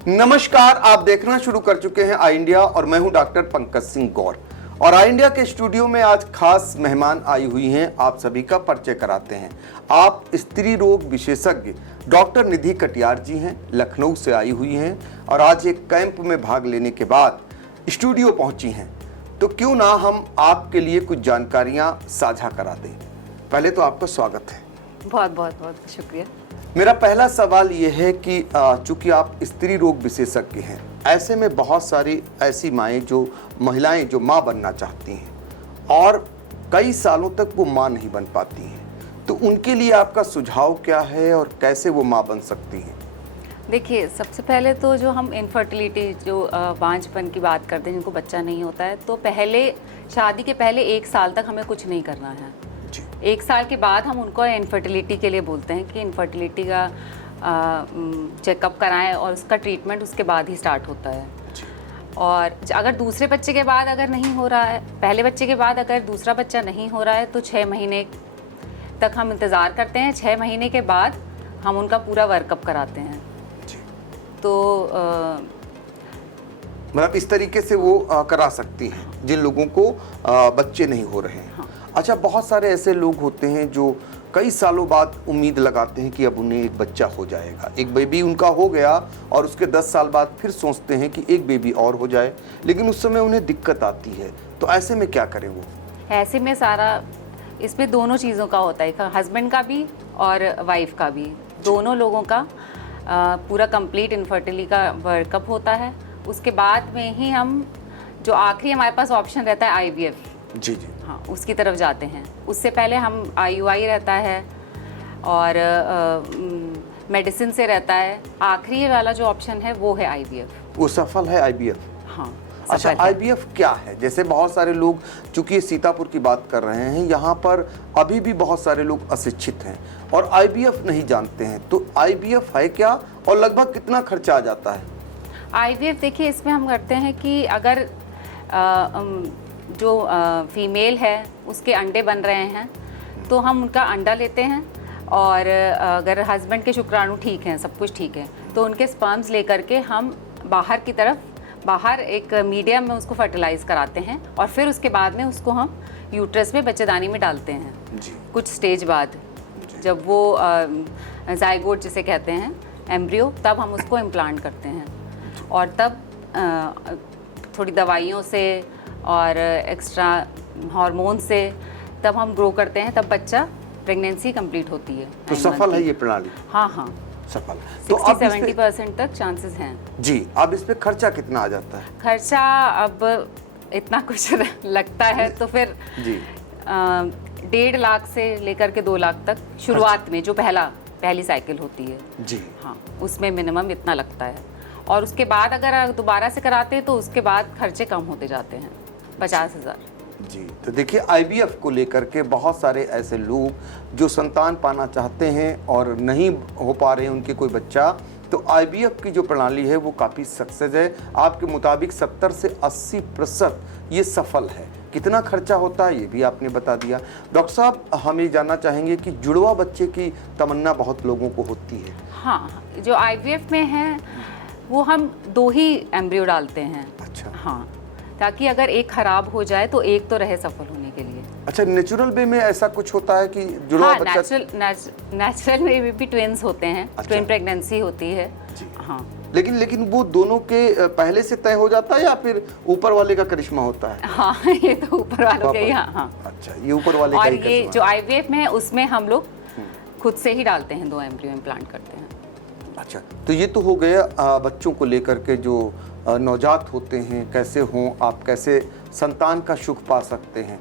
नमस्कार, आप देखना शुरू कर चुके हैं आई इंडिया और मैं हूं डॉक्टर पंकज सिंह गौर। और आई इंडिया के स्टूडियो में आज खास मेहमान आई हुई हैं, आप सभी का परिचय कराते हैं। आप स्त्री रोग विशेषज्ञ डॉक्टर निधि कटियार जी हैं, लखनऊ से आई हुई हैं और आज एक कैंप में भाग लेने के बाद स्टूडियो पहुंची हैं। तो क्यों ना हम आपके लिए कुछ जानकारियां साझा करा दें। पहले तो आपका स्वागत है। बहुत बहुत बहुत शुक्रिया। मेरा पहला सवाल ये है कि चूंकि आप स्त्री रोग विशेषज्ञ हैं, ऐसे में बहुत सारी ऐसी माएँ जो महिलाएं जो माँ बनना चाहती हैं और कई सालों तक वो माँ नहीं बन पाती हैं, तो उनके लिए आपका सुझाव क्या है और कैसे वो माँ बन सकती हैं? देखिए, सबसे पहले तो जो हम इनफर्टिलिटी जो बांझपन की बात करते हैं, जिनको बच्चा नहीं होता है, तो पहले शादी के पहले 1 साल तक हमें कुछ नहीं करना है। 1 साल के बाद हम उनको इनफर्टिलिटी के लिए बोलते हैं कि इनफर्टिलिटी का चेकअप कराएं और उसका ट्रीटमेंट उसके बाद ही स्टार्ट होता है। और अगर दूसरे बच्चे के बाद अगर नहीं हो रहा है, पहले बच्चे के बाद अगर दूसरा बच्चा नहीं हो रहा है, तो 6 महीने तक हम इंतज़ार करते हैं। 6 महीने के बाद हम उनका पूरा वर्कअप कराते हैं। तो मतलब इस तरीके से वो करा सकती हैं जिन लोगों को बच्चे नहीं हो रहे हैं। हाँ। अच्छा, बहुत सारे ऐसे लोग होते हैं जो कई सालों बाद उम्मीद लगाते हैं कि अब उन्हें एक बच्चा हो जाएगा, एक बेबी उनका हो गया और उसके 10 साल बाद फिर सोचते हैं कि एक बेबी और हो जाए, लेकिन उस समय उन्हें दिक्कत आती है। तो ऐसे में क्या करें वो? ऐसे में सारा इसमें दोनों चीज़ों का होता है, हस्बैंड का भी और वाइफ का भी, दोनों लोगों का पूरा कंप्लीट इनफर्टिलिटी का वर्कअप होता है। उसके बाद में ही हम जो आखिरी हमारे पास ऑप्शन रहता है IVF, जी जी, हाँ, उसकी तरफ जाते हैं। उससे पहले हम IUI रहता है और मेडिसिन से रहता है। आखिरी वाला जो ऑप्शन है वो है IVF। वो सफल है IVF? हाँ। अच्छा, IVF क्या है? जैसे बहुत सारे लोग, चूंकि सीतापुर की बात कर रहे हैं, यहाँ पर अभी भी बहुत सारे लोग अशिक्षित हैं और IVF नहीं जानते हैं, तो IVF है क्या और लगभग कितना खर्चा आ जाता है? IVF देखिए, इसमें हम करते हैं कि अगर जो फीमेल है उसके अंडे बन रहे हैं तो हम उनका अंडा लेते हैं और अगर हस्बैंड के शुक्राणु ठीक हैं, सब कुछ ठीक है, तो उनके स्पर्म्स लेकर के हम बाहर एक मीडियम में उसको फर्टिलाइज कराते हैं और फिर उसके बाद में उसको हम यूट्रस में बच्चेदानी में डालते हैं। जी। कुछ स्टेज बाद जब वो जाइगोट जिसे कहते हैं, एम्ब्रियो, तब हम उसको इम्प्लांट करते हैं और तब थोड़ी दवाइयों से और एक्स्ट्रा हार्मोन से तब हम ग्रो करते हैं, तब बच्चा प्रेगनेंसी कंप्लीट होती है। तो सफल है ये प्रणाली? हाँ हाँ, सफल। 60-70% तक चांसेस हैं। जी। अब इस पे खर्चा कितना आ जाता है? खर्चा अब इतना कुछ लगता है तो फिर जी 1.5 लाख से लेकर के 2 लाख तक शुरुआत में, जो पहली साइकिल होती है। जी हाँ, उसमें मिनिमम इतना लगता है और उसके बाद अगर दोबारा से कराते हैं तो उसके बाद खर्चे कम होते जाते हैं, 50,000। जी। तो देखिए, IVF को लेकर के बहुत सारे ऐसे लोग जो संतान पाना चाहते हैं और नहीं हो पा रहे हैं उनके कोई बच्चा, तो IVF की जो प्रणाली है वो काफ़ी सक्सेस है। आपके मुताबिक 70 से 80% ये सफल है। कितना खर्चा होता है ये भी आपने बता दिया। डॉक्टर साहब, हम ये जानना चाहेंगे कि जुड़वा बच्चे की तमन्ना बहुत लोगों को होती है। हाँ, जो IVF में है वो हम 2 ही एम्ब्रियो डालते हैं। अच्छा। हाँ, ताकि अगर एक खराब हो जाए तो एक तो रहे सफल होने के लिए। अच्छा, नेचुरल वे में ऐसा कुछ होता है कि जुड़वा हाँ, बच्चा? नेचुरल में भी ट्विन्स होते हैं। अच्छा। ट्विन प्रेगनेंसी होती है। जी। हाँ, लेकिन वो दोनों के पहले से तय हो जाता है या फिर ऊपर वाले का करिश्मा होता है? हाँ, ये तो ऊपर वालों के ही। हाँ। अच्छा, ये ऊपर वाले का और ही ये करिश्मा जो IVF में है उसमें हम लोग खुद से ही डालते हैं, 2 एम्ब्रियो इम्प्लांट करते हैं। अच्छा, तो ये तो हो गया बच्चों को लेकर के, जो नवजात होते हैं कैसे हों, आप कैसे संतान का सुख पा सकते हैं।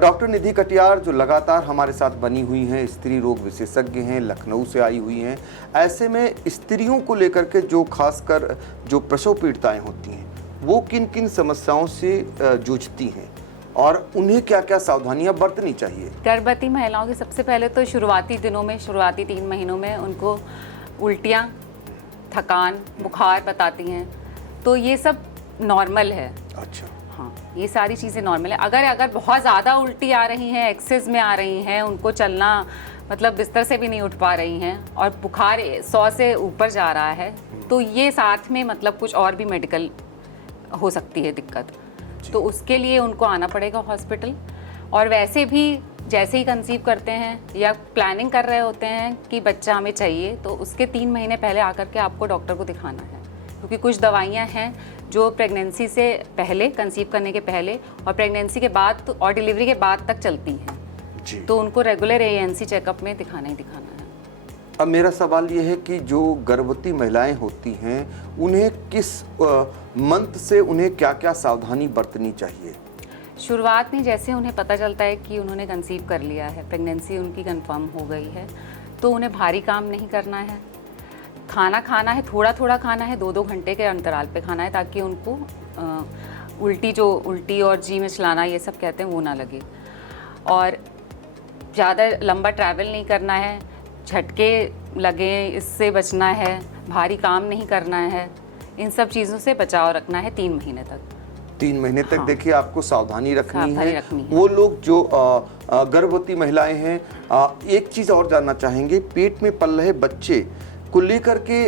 डॉक्टर निधि कटियार जो लगातार हमारे साथ बनी हुई हैं, स्त्री रोग विशेषज्ञ हैं, लखनऊ से आई हुई हैं। ऐसे में स्त्रियों को लेकर के जो खासकर जो प्रसव पीड़िताएं होती हैं, वो किन किन समस्याओं से जूझती हैं और उन्हें क्या क्या सावधानियां बरतनी चाहिए? गर्भवती महिलाओं के सबसे पहले तो शुरुआती दिनों में, शुरुआती 3 महीनों में उनको उल्टियाँ, थकान, बुखार बताती हैं, तो ये सब नॉर्मल है। अच्छा। हाँ, ये सारी चीज़ें नॉर्मल है। अगर बहुत ज़्यादा उल्टी आ रही हैं, एक्सेस में आ रही हैं, उनको चलना मतलब बिस्तर से भी नहीं उठ पा रही हैं और बुखार 100 से ऊपर जा रहा है, तो ये साथ में मतलब कुछ और भी मेडिकल हो सकती है दिक्कत, तो उसके लिए उनको आना पड़ेगा हॉस्पिटल। और वैसे भी जैसे ही कंसीव करते हैं या प्लानिंग कर रहे होते हैं कि बच्चा हमें चाहिए, तो उसके 3 महीने पहले आकर के आपको डॉक्टर को दिखाना है, क्योंकि कुछ दवाइयाँ हैं जो प्रेगनेंसी से पहले, कंसीव करने के पहले और प्रेगनेंसी के बाद और डिलीवरी के बाद तक चलती हैं, तो उनको रेगुलर ANC चेकअप में दिखाना ही दिखाना है। अब मेरा सवाल ये है कि जो गर्भवती महिलाएं होती हैं उन्हें किस मंथ से उन्हें क्या क्या सावधानी बरतनी चाहिए? शुरुआत में जैसे उन्हें पता चलता है कि उन्होंने कंसीव कर लिया है, प्रेगनेंसी उनकी कंफर्म हो गई है, तो उन्हें भारी काम नहीं करना है, खाना खाना है, थोड़ा थोड़ा खाना है, 2-2 घंटे के अंतराल पे खाना है, ताकि उनको उल्टी और जी में चलाना ये सब कहते हैं वो ना लगे। और ज़्यादा लंबा ट्रैवल नहीं करना है, झटके लगे इससे बचना है, भारी काम नहीं करना है, इन सब चीज़ों से बचाव रखना है 3 महीने तक। 3 महीने तक हाँ। देखिए आपको सावधानी रखनी है। वो लोग जो गर्भवती महिलाएं हैं, एक चीज़ और जानना चाहेंगे, पेट में पल रहे बच्चे को लेकर के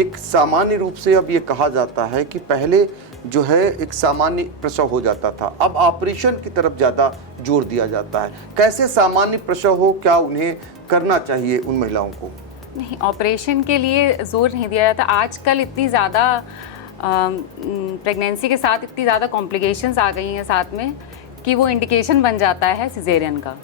एक सामान्य रूप से अब ये कहा जाता है कि पहले जो है एक सामान्य प्रसव हो जाता था, अब ऑपरेशन की तरफ ज़्यादा जोर दिया जाता है। कैसे सामान्य प्रसव हो, क्या उन्हें करना चाहिए उन महिलाओं को? नहीं, ऑपरेशन के लिए जोर नहीं दिया जाता। आजकल इतनी ज़्यादा प्रेगनेंसी के साथ इतनी ज़्यादा कॉम्प्लिकेशंस आ गई हैं साथ में कि वो इंडिकेशन बन जाता है सिजेरियन का।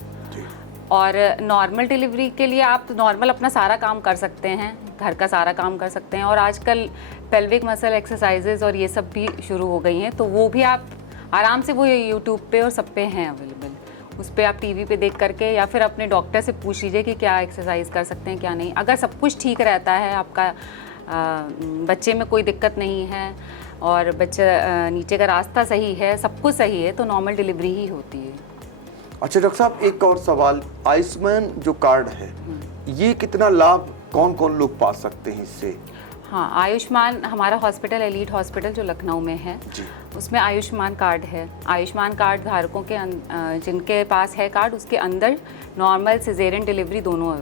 और नॉर्मल डिलीवरी के लिए आप नॉर्मल अपना सारा काम कर सकते हैं, घर का सारा काम कर सकते हैं, और आजकल पेल्विक मसल एक्सरसाइजेज और ये सब भी शुरू हो गई हैं, तो वो भी आप आराम से, वो यूट्यूब पे और सब पे हैं अवेलेबल, उस पर आप टीवी पे देख करके या फिर अपने डॉक्टर से पूछ लीजिए कि क्या एक्सरसाइज कर सकते हैं क्या नहीं। अगर सब कुछ ठीक रहता है, आपका बच्चे में कोई दिक्कत नहीं है और बच्चा नीचे का रास्ता सही है, सब कुछ सही है, तो नॉर्मल डिलीवरी ही होती है। अच्छा डॉक्टर साहब, एक और सवाल, आयुष्मान जो कार्ड है ये कितना लाभ कौन कौन लोग पा सकते हैं इससे? हाँ, आयुष्मान, हमारा हॉस्पिटल एलीट हॉस्पिटल जो लखनऊ में है उसमें आयुष्मान कार्ड है। आयुष्मान कार्ड धारकों के जिनके पास है कार्ड, उसके अंदर नॉर्मल सिजेरियन डिलीवरी दोनों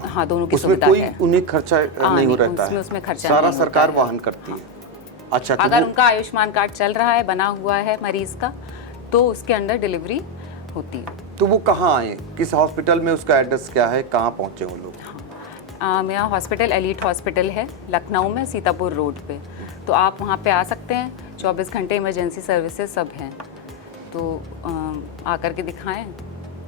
हाँ, दोनों की सुविधा है। उसमें कोई उन्हें खर्चा नहीं हो रहता है, उसमें खर्चा सारा सरकार वहन करती है। अच्छा, अगर उनका आयुष्मान कार्ड चल रहा है, बना हुआ है मरीज का, तो उसके अंदर डिलीवरी होती है। तो वो कहाँ आए, किस हॉस्पिटल में, उसका एड्रेस क्या है, कहाँ पहुँचे वो लोग? मेरा हॉस्पिटल एलीट हॉस्पिटल है लखनऊ में, सीतापुर रोड पे, तो आप वहाँ पे आ सकते हैं। 24 घंटे इमरजेंसी सर्विसेज सब हैं, तो आकर के दिखाएं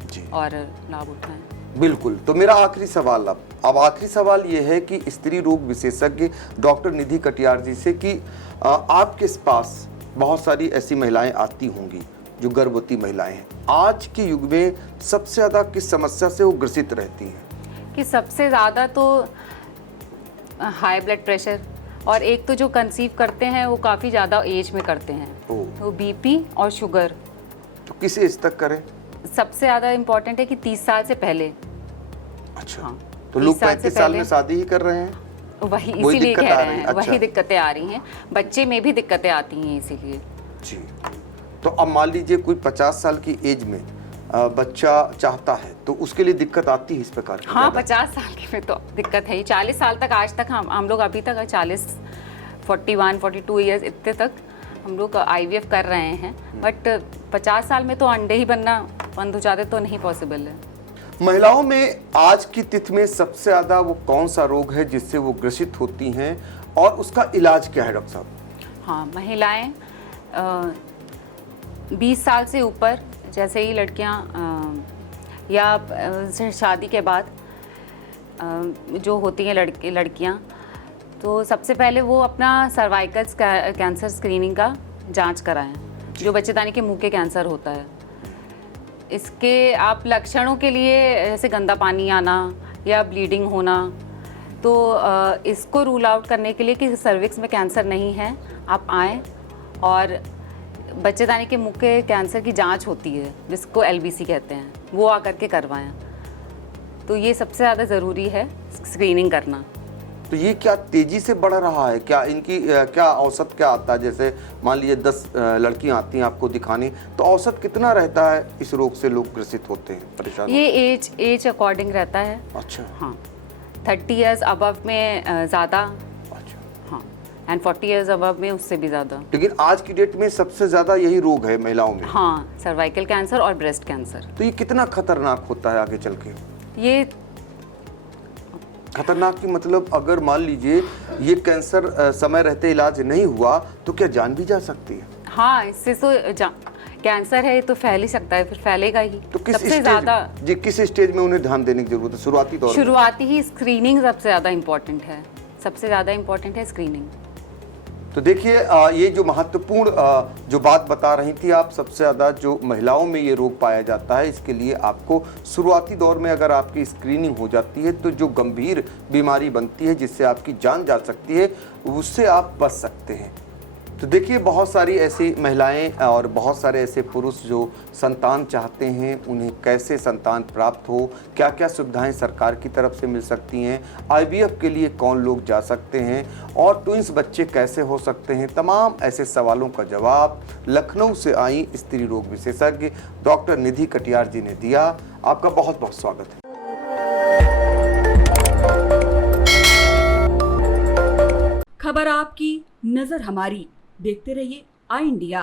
जी और लाभ उठाएं। बिल्कुल। तो मेरा आखिरी सवाल अब आखिरी सवाल ये है कि स्त्री रोग विशेषज्ञ डॉक्टर निधि कटियार जी से कि आपके पास बहुत सारी ऐसी महिलाएं आती होंगी जो गर्भवती महिलाएं हैं, आज के युग में सबसे ज़्यादा किस समस्या से वो ग्रसित रहती हैं? कि सबसे ज़्यादा तो हाई ब्लड प्रेशर, और एक तो जो कंसीव करते हैं वो काफ़ी ज़्यादा एज में करते हैं, तो BP और शुगर। तो किस एज तक करें? सबसे ज़्यादा इम्पोर्टेंट है कि 30 साल से पहले। अच्छा, हाँ, तो लोग 35 साल में शादी ही कर रहे हैं, वही इसीलिए कह रहे हैं। अच्छा। वही दिक्कतें आ रही हैं, बच्चे में भी दिक्कतें आती हैं इसीलिए जी। तो अब मान लीजिए कोई 50 साल की एज में बच्चा चाहता है, तो उसके लिए दिक्कत आती है इस प्रकार की? हाँ, 50 साल के में तो दिक्कत है ही। 40 साल तक आज तक हम लोग अभी तक 40, 41, 42 ईयर्स इतने तक हम लोग IVF कर रहे हैं, बट 50 साल में तो अंडे ही बनना बंद हो जाते तो नहीं पॉसिबल है। महिलाओं में आज की तिथि में सबसे ज़्यादा वो कौन सा रोग है जिससे वो ग्रसित होती हैं और उसका इलाज क्या है डॉक्टर साहब? हाँ, महिलाएं 20 साल से ऊपर, जैसे ही लड़कियां या शादी के बाद जो होती हैं लड़कियां, तो सबसे पहले वो अपना सर्वाइकल कैंसर स्क्रीनिंग का जांच कराएं, जो बच्चेदानी के मुंह के कैंसर होता है। इसके आप लक्षणों के लिए जैसे गंदा पानी आना या ब्लीडिंग होना, तो इसको रूल आउट करने के लिए कि सर्विक्स में कैंसर नहीं है, आप आएँ और बच्चेदानी के मुंह के कैंसर की जांच होती है जिसको LBC कहते हैं, वो आकर के करवाएं। तो ये सबसे ज़्यादा ज़रूरी है, स्क्रीनिंग करना। तो ये क्या तेजी से बढ़ रहा है क्या? इनकी क्या औसत क्या आता है? जैसे मान लीजिए 10 लड़कियां आती हैं आपको दिखाने, तो औसत कितना रहता है इस रोग से लोग ग्रसित होते हैं, परेशान ये एज अकॉर्डिंग रहता है। अच्छा। हाँ, 30 इयर्स अबव में ज़्यादा, अच्छा। हाँ, एंड 40 इयर्स अबव में उससे भी ज़्यादा। लेकिन आज की डेट में सबसे ज़्यादा यही रोग है महिलाओं में। हाँ, सर्वाइकल कैंसर और ब्रेस्ट कैंसर। तो ये कितना खतरनाक होता है आगे चल के? ये खतरनाक की मतलब अगर मान लीजिए ये कैंसर समय रहते इलाज नहीं हुआ तो क्या जान भी जा सकती है? हाँ, इससे तो कैंसर है तो फैल ही सकता है, फिर फैलेगा ही। तो किस सबसे ज़्यादा जी किस स्टेज में उन्हें ध्यान देने की जरूरत है शुरुआती दौर में? शुरुआती ही स्क्रीनिंग सबसे ज़्यादा इम्पोर्टेंट है, सबसे ज़्यादा इम्पोर्टेंट है स्क्रीनिंग। तो देखिए ये जो महत्वपूर्ण जो बात बता रही थी आप, सबसे ज़्यादा जो महिलाओं में ये रोग पाया जाता है, इसके लिए आपको शुरुआती दौर में अगर आपकी स्क्रीनिंग हो जाती है तो जो गंभीर बीमारी बनती है जिससे आपकी जान जा सकती है, उससे आप बच सकते हैं। तो देखिए बहुत सारी ऐसी महिलाएं और बहुत सारे ऐसे पुरुष जो संतान चाहते हैं, उन्हें कैसे संतान प्राप्त हो, क्या क्या सुविधाएं सरकार की तरफ से मिल सकती हैं, आईवीएफ के लिए कौन लोग जा सकते हैं और ट्विंस बच्चे कैसे हो सकते हैं, तमाम ऐसे सवालों का जवाब लखनऊ से आई स्त्री रोग विशेषज्ञ डॉक्टर निधि कटियार जी ने दिया। आपका बहुत बहुत स्वागत है। खबर आपकी, नजर हमारी। देखते रहिए आई इंडिया।